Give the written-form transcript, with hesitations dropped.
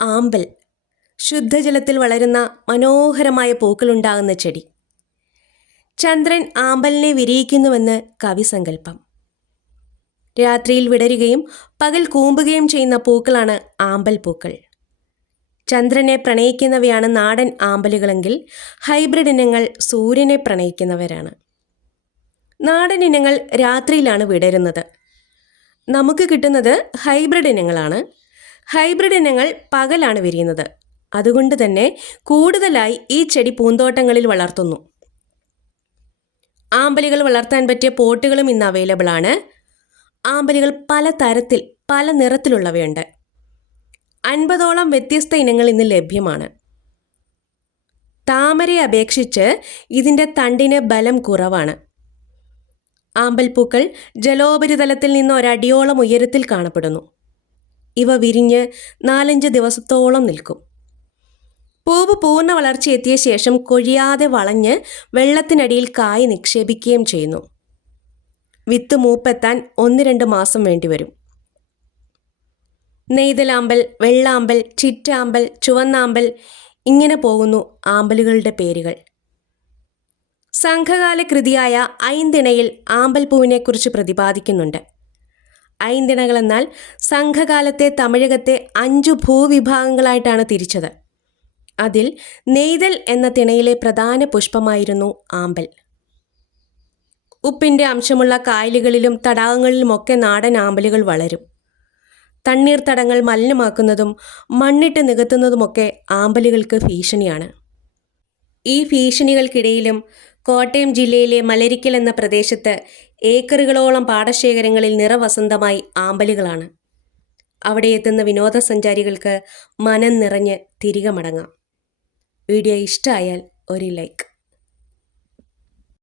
ആമ്പൽ ശുദ്ധജലത്തിൽ വളരുന്ന മനോഹരമായ പൂക്കളുണ്ടാകുന്ന ചെടി. ചന്ദ്രൻ ആമ്പലിനെ വിരിയിക്കുന്നുവെന്ന് കവിസങ്കല്പം. രാത്രിയിൽ വിടരുകയും പകൽ കൂമ്പുകയും ചെയ്യുന്ന പൂക്കളാണ് ആമ്പൽ പൂക്കൾ. ചന്ദ്രനെ പ്രണയിക്കുന്നവയാണ് നാടൻ ആമ്പലുകളെങ്കിൽ ഹൈബ്രിഡ് ഇനങ്ങൾ സൂര്യനെ പ്രണയിക്കുന്നവരാണ്. നാടൻ ഇനങ്ങൾ രാത്രിയിലാണ് വിടരുന്നത്. നമുക്ക് കിട്ടുന്നത് ഹൈബ്രിഡ് ഇനങ്ങളാണ്. ഹൈബ്രിഡ് ഇനങ്ങൾ പകലാണ് വിരിയുന്നത്. അതുകൊണ്ട് തന്നെ കൂടുതലായി ഈ ചെടി പൂന്തോട്ടങ്ങളിൽ വളർത്തുന്നു. ആമ്പലുകൾ വളർത്താൻ പറ്റിയ പോട്ടുകളും ഇന്ന് അവൈലബിൾ ആണ്. ആമ്പലുകൾ പല തരത്തിൽ പല നിറത്തിലുള്ളവയുണ്ട്. 50ഓളം വ്യത്യസ്ത ഇനങ്ങൾ ഇന്ന് ലഭ്യമാണ്. താമരയെ അപേക്ഷിച്ച് ഇതിൻ്റെ തണ്ടിന് ബലം കുറവാണ്. ആമ്പൽപ്പൂക്കൾ ജലോപരിതലത്തിൽ നിന്ന് ഒരടിയോളം ഉയരത്തിൽ കാണപ്പെടുന്നു. ഇവ വിരിഞ്ഞ് 4-5 ദിവസത്തോളം നിൽക്കും. പൂവ് പൂർണ്ണ വളർച്ചയെത്തിയ ശേഷം കൊഴിയാതെ വളഞ്ഞ് വെള്ളത്തിനടിയിൽ കായ് നിക്ഷേപിക്കുകയും ചെയ്യുന്നു. വിത്ത് മൂപ്പെത്താൻ 1-2 മാസം വേണ്ടിവരും. നെയ്തലാമ്പൽ, വെള്ളാമ്പൽ, ചിറ്റാമ്പൽ, ചുവന്നാമ്പൽ ഇങ്ങനെ പോകുന്നു ആമ്പലുകളുടെ പേരുകൾ. സംഘകാല കൃതിയായ ഐന്തിണയിൽ ആമ്പൽപ്പൂവിനെക്കുറിച്ച് പ്രതിപാദിക്കുന്നുണ്ട്. ഐന്തിണകൾ എന്നാൽ സംഘകാലത്തെ തമിഴകത്തെ 5 ഭൂവിഭാഗങ്ങളായിട്ടാണ് തിരിച്ചത്. അതിൽ നെയ്തൽ എന്ന തിണയിലെ പ്രധാന പുഷ്പമായിരുന്നു ആമ്പൽ. ഉപ്പിൻ്റെ അംശമുള്ള കായലുകളിലും തടാകങ്ങളിലുമൊക്കെ നാടൻ ആമ്പലുകൾ വളരും. തണ്ണീർത്തടങ്ങൾ മലിനമാക്കുന്നതും മണ്ണിട്ട് നികത്തുന്നതുമൊക്കെ ആമ്പലുകൾക്ക് ഭീഷണിയാണ്. ഈ ഭീഷണികൾക്കിടയിലും കോട്ടയം ജില്ലയിലെ മലരിക്കൽ എന്ന പ്രദേശത്ത് ഏക്കറുകളോളം പാടശേഖരങ്ങളിൽ നിറവസന്തമായി ആമ്പലുകളാണ്. അവിടെ എത്തുന്ന വിനോദസഞ്ചാരികൾക്ക് മനം നിറഞ്ഞ് തിരികെ മടങ്ങാം. വീഡിയോ ഇഷ്ടമായാൽ ഒരു ലൈക്ക്.